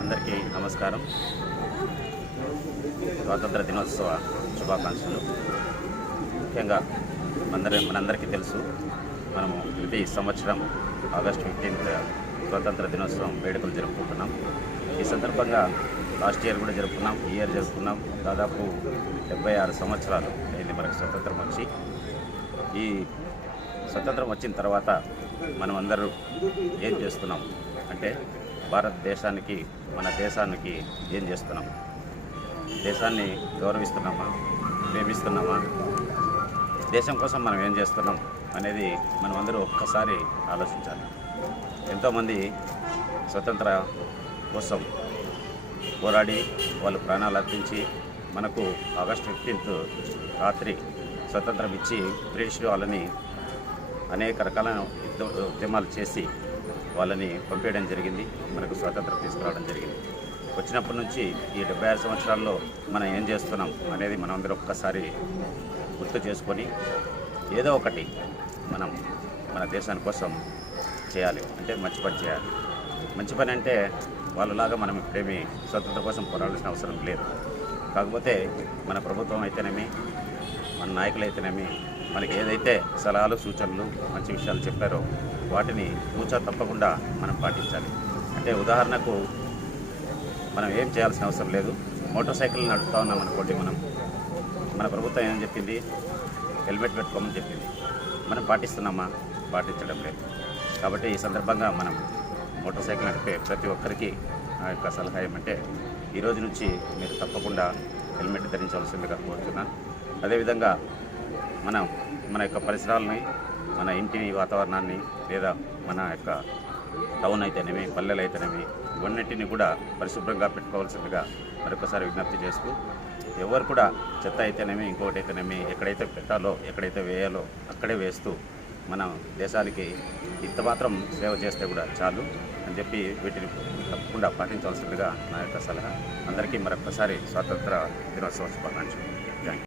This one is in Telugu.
అందరికీ నమస్కారం. స్వాతంత్ర దినోత్సవ శుభాకాంక్షలు. ముఖ్యంగా మనందరికీ తెలుసు, మనము ప్రతి సంవత్సరం ఆగస్టు 15 స్వాతంత్ర దినోత్సవం వేడుకలు జరుపుకుంటున్నాం. ఈ సందర్భంగా లాస్ట్ ఇయర్ కూడా జరుపుకున్నాం, ఈ ఇయర్ జరుపుకున్నాం. దాదాపు 76 సంవత్సరాలు అయింది మనకు స్వతంత్రం వచ్చి. ఈ స్వతంత్రం వచ్చిన తర్వాత మనం అందరూ ఏం చేస్తున్నాం అంటే, భారతదేశానికి, మన దేశానికి ఏం చేస్తున్నాం? దేశాన్ని గౌరవిస్తున్నామా, ప్రేమిస్తున్నామా, దేశం కోసం మనం ఏం చేస్తున్నాం అనేది మనం అందరూ ఒక్కసారి ఆలోచించాలి. ఎంతోమంది స్వతంత్ర కోసం పోరాడి వాళ్ళు ప్రాణాలు అర్పించి మనకు ఆగస్టు 15 రాత్రి స్వతంత్రం ఇచ్చి బ్రిటిష్ వాళ్ళని అనేక రకాల ఉద్యమాలు చేసి వాళ్ళని పంపేయడం జరిగింది. మనకు స్వాతంత్రం తీసుకురావడం జరిగింది. వచ్చినప్పటి నుంచి ఈ 76 సంవత్సరాల్లో మనం ఏం చేస్తున్నాం అనేది మనం అందరూ ఒక్కసారి గుర్తు చేసుకొని ఏదో ఒకటి మనం మన దేశాని కోసం చేయాలి. అంటే మంచి పని చేయాలి. మంచి పని అంటే వాళ్ళలాగా మనం ఇప్పుడేమి స్వతంత్రం కోసం పోరాడాల్సిన అవసరం లేదు. కాకపోతే మన ప్రభుత్వం అయితేనేమి, మన నాయకులు అయితేనేమి, మనకి ఏదైతే సలహాలు, సూచనలు, మంచి విషయాలు చెప్పారో వాటిని తూచా తప్పకుండా మనం పాటించాలి. అంటే ఉదాహరణకు మనం ఏం చేయాల్సిన అవసరం లేదు. మోటార్ సైకిల్ నడుపుతా ఉన్నాం అనుకోండి, మన ప్రభుత్వం ఏమని చెప్పింది? హెల్మెట్ పెట్టుకోమని చెప్పింది. మనం పాటిస్తున్నామా? పాటించడం లేదు. కాబట్టి ఈ సందర్భంగా మనం మోటార్ సైకిల్ నడిపే ప్రతి ఒక్కరికి ఆ యొక్క సలహా ఏమంటే, ఈ రోజు నుంచి మీరు తప్పకుండా హెల్మెట్ ధరించవలసిందిగా కోరుతున్నాను. అదేవిధంగా మన యొక్క పరిసరాలని, మన ఇంటిని, వాతావరణాన్ని, లేదా మన యొక్క టౌన్ అయితేనేమి, పల్లెలు అయితేనేమి, ఇవన్నింటినీ కూడా పరిశుభ్రంగా పెట్టుకోవాల్సిందిగా మరొకసారి విజ్ఞప్తి చేస్తూ, ఎవరు కూడా చెత్త అయితేనేమి, ఇంకొకటి అయితేనేమి, ఎక్కడైతే పెట్టాలో, ఎక్కడైతే వేయాలో అక్కడే వేస్తూ మన దేశానికి ఇంత మాత్రం సేవ చేస్తే కూడా చాలు అని చెప్పి వీటిని తప్పకుండా పాటించవలసిందిగా నా యొక్క సలహా. అందరికీ మరొకసారి స్వాతంత్ర దినోత్సవ శుభాకాంక్షలు. Thank you.